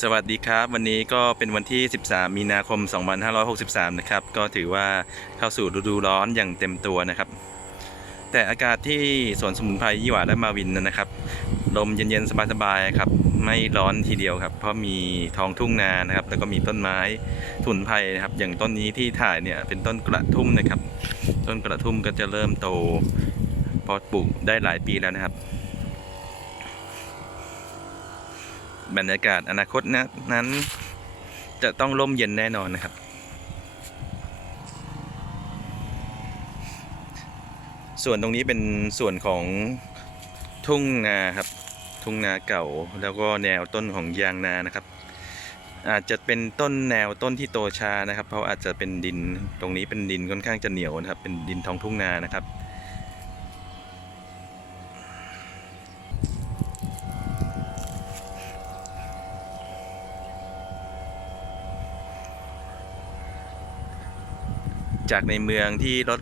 สวัสดีครับ วันนี้ก็เป็นวันที่ 13 มีนาคม 2563 นะครับ ก็ถือว่าเข้าสู่ฤดูร้อนอย่างเต็มตัวนะครับ แต่อากาศที่สวนสมุนไพรยี่หวาและมาวินนะครับ ลมเย็นๆ สบายๆครับ ไม่ร้อนทีเดียวครับ เพราะมีท้องทุ่งนานะครับ แล้วก็มีต้นไม้สมุนไพรนะครับ อย่างต้นนี้ที่ถ่ายเนี่ยเป็นต้นกระทุ่มนะครับ ต้นกระทุ่มก็จะเริ่มโตพอปลูกได้หลายปีแล้วนะครับ บรรยากาศอนาคตนะนั้น จะต้องร่มเย็นแน่นอนนะครับ ส่วนตรงนี้เป็นส่วนของทุ่งนาครับ ทุ่งนาเก่าแล้วก็แนวต้นของยางนานะครับ อาจจะเป็นต้นแนวต้นที่โตช้านะครับ เพราะอาจจะเป็นดินตรงนี้เป็นดินค่อนข้างจะเหนียวนะครับ เป็นดินท้องทุ่งนานะครับ จากในเมืองที่รถ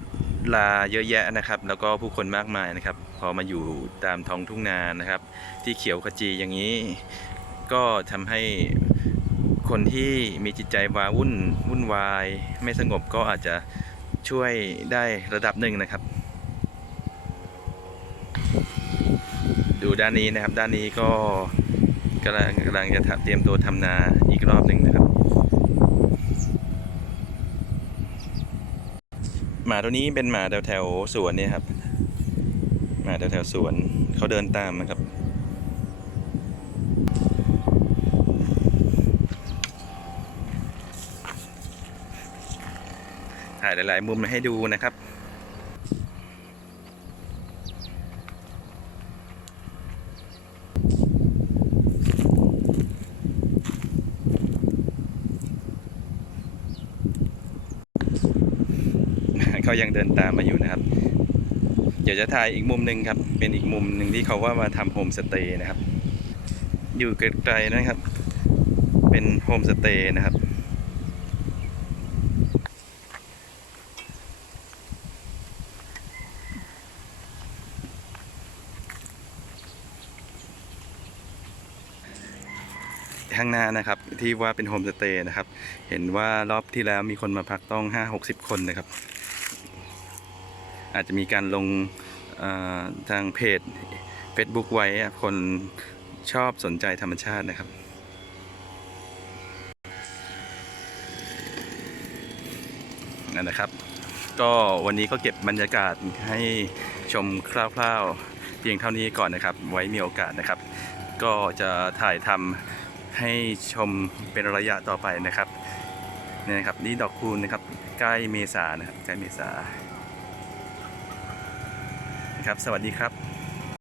ลาเยอะแยะนะครับ แล้วก็ผู้คนมากมายนะครับ พอมาอยู่ตามท้องทุ่งนานะครับ ที่เขียวขจีอย่างนี้ ก็ทำให้คนที่มีจิตใจวาวุ่นวุ่นวาย ไม่สงบก็อาจจะช่วยได้ระดับหนึ่งนะครับ ดูด้านนี้นะครับ ด้านนี้ก็กำลังกำลังจะเตรียมตัวทำนาอีกรอบหนึ่งนะครับ หมาตัวนี้เป็นหมาแถวแถวสวนเนี่ยครับ หมาแถวแถวสวนเขาเดินตามนะครับ ถ่ายหลาย ๆ มุมมาให้ดูนะครับ เขายังเดินตามมาอยู่นะครับ เดี๋ยวจะถ่ายอีกมุมหนึ่งครับ เป็นอีกมุมหนึ่งที่เขาว่ามาทำโฮมสเตย์นะครับ อยู่ไกลๆนะครับ เป็นโฮมสเตย์นะครับข้างหน้านะครับที่ว่าเป็นโฮมสเตย์นะครับ เห็นว่ารอบที่แล้วมีคนมาพักต้อง 5-60 คนนะครับ อาจจะมีการลงทางเพจ Facebook ไว้คนชอบสนใจธรรมชาตินะครับ นั่นนะครับ ก็วันนี้ก็เก็บบรรยากาศให้ชมคร่าวๆ เพียงเท่านี้ก่อนนะครับ ไว้มีโอกาสนะครับ ก็จะถ่ายทำให้ชมเป็นระยะต่อไปนะครับนี่นะครับนี่ดอกคูณนะครับ ใกล้เมษานะครับใกล้เมษานะ ครับ สวัสดีครับ